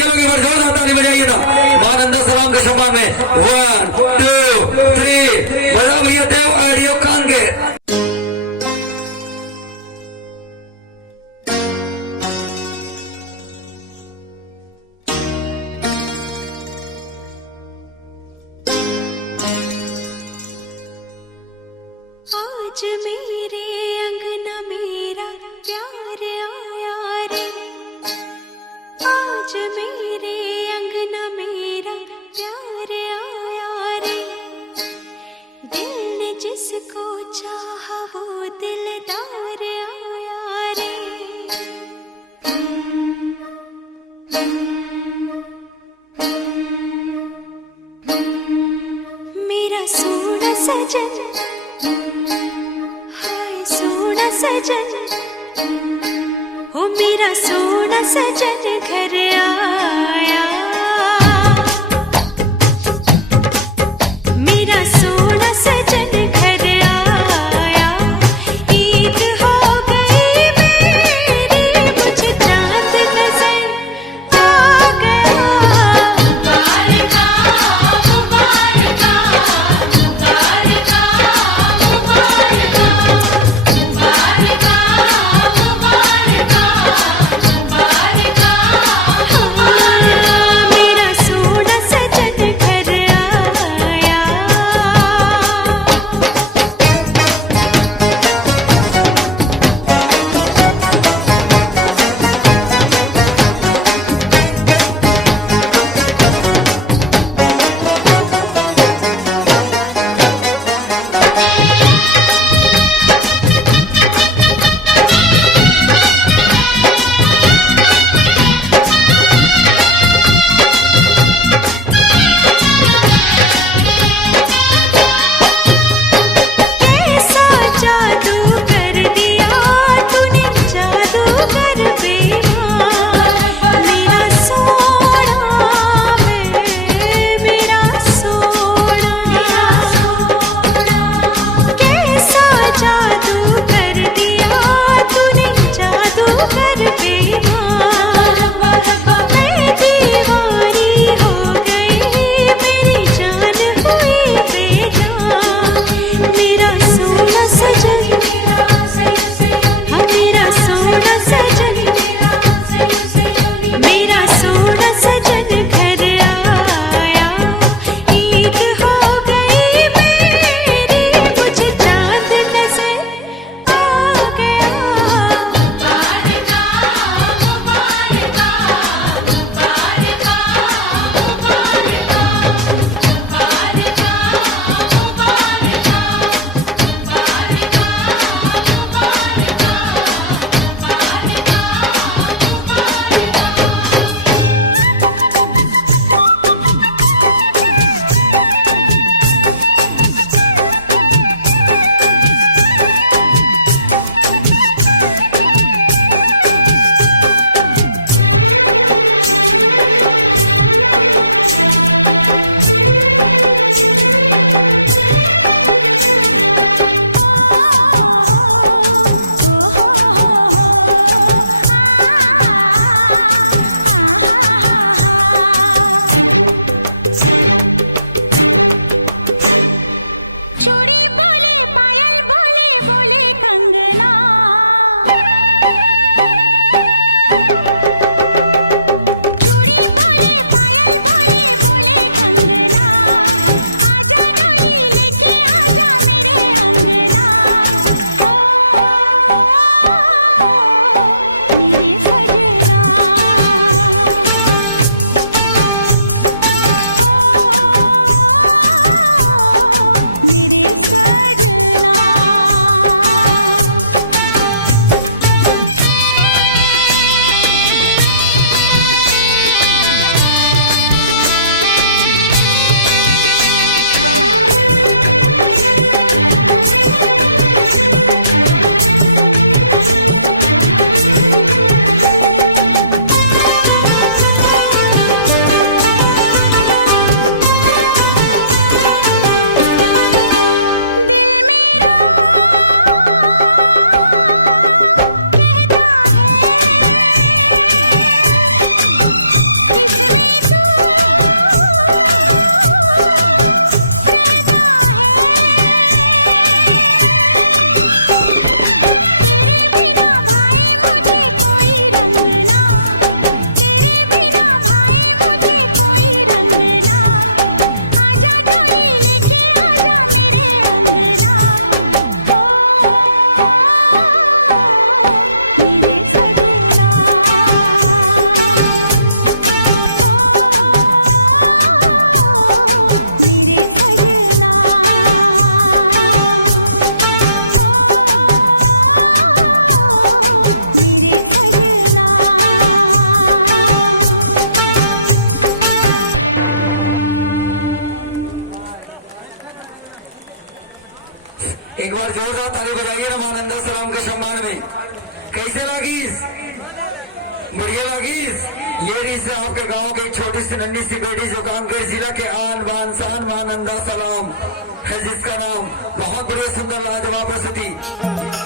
ये लोग एक बार जोरदार ताली बजाइए ना मां नंदा सलाम के सम्मान में। 1 2 3 बजा भैया देव ऑडियो कान के। आज मेरे अंगना मेरा प्यार आया रे, आज मेरे अंगना मेरा प्यार आया रे, दिल ने जिसको चाहा वो दिलदार आया रे। मेरा सोना सजन, हाय सोना सजन, हो मेरा सोना सजन घर आया, मेरा सोना सजन घर आया, ईद हो गई मेरी, मुझे चांद नजर आ गया। मुबारका मुबारका मुबारका मुबारका मुबारका मुबारका मुबारका कैसे लागिस? बढ़िया लागिस। ये रही से आपके गांव की एक छोटी सी नन्ही सी बेटी जो कांकेर जिला के आन बान शान मानंदा सलाम है, जिसका नाम बहुत बड़ी सुंदर लाजवाब प्रस्तुति